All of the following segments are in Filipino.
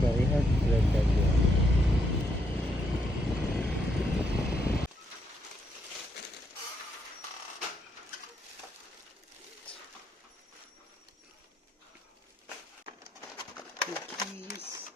Very hard blended yun. Cookies.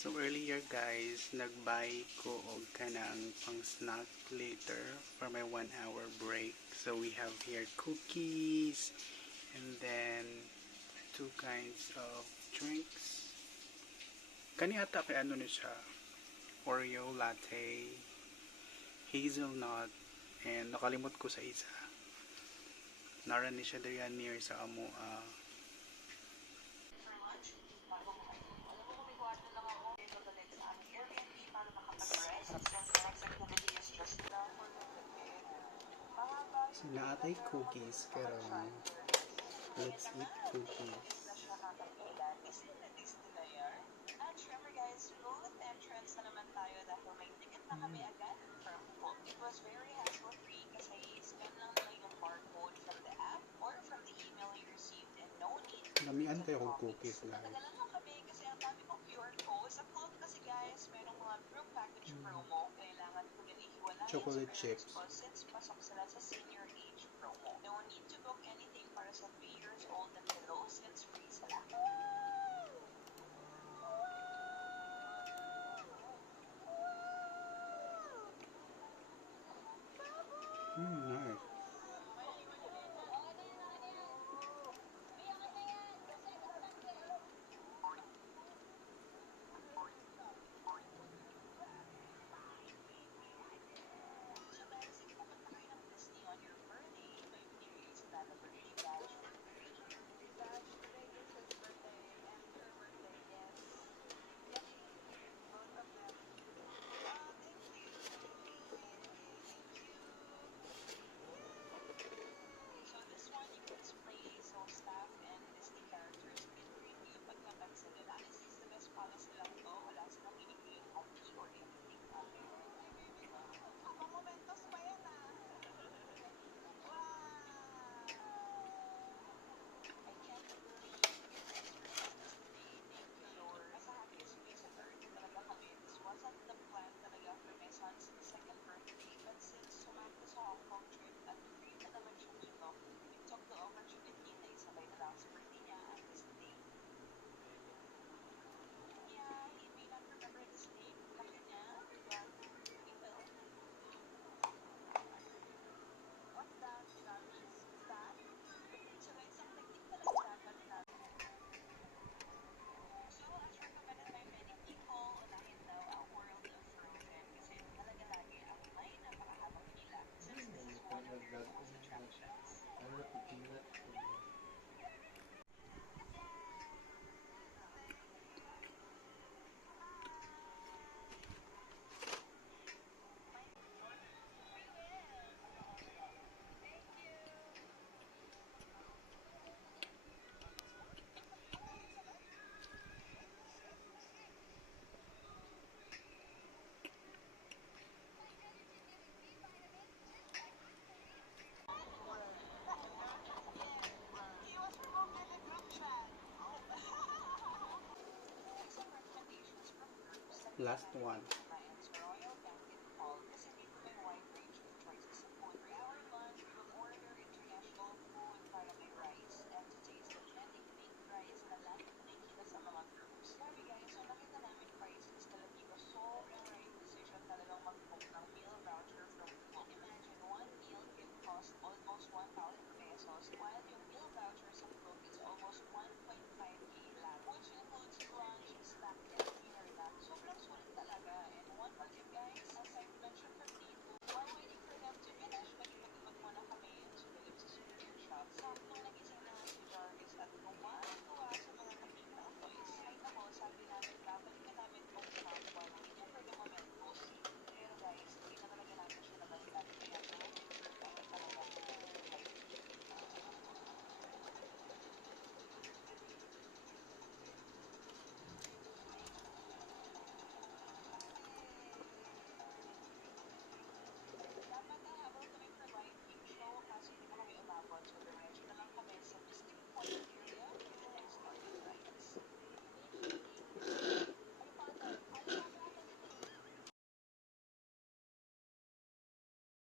So earlier guys, nag-buy ko og kanang pang snack later for my 1 hour break. So we have here cookies and then 2 kinds of drinks. Kani ata kay ano ni siya? Oreo latte, hazelnut, and nakalimot ko sa isa. Nara ni siya diriyan near sa amo so naatay cookies karon. Let's eat cookies. Namian kayo kong cookies guys. Chocolate chips. Nice. Last one.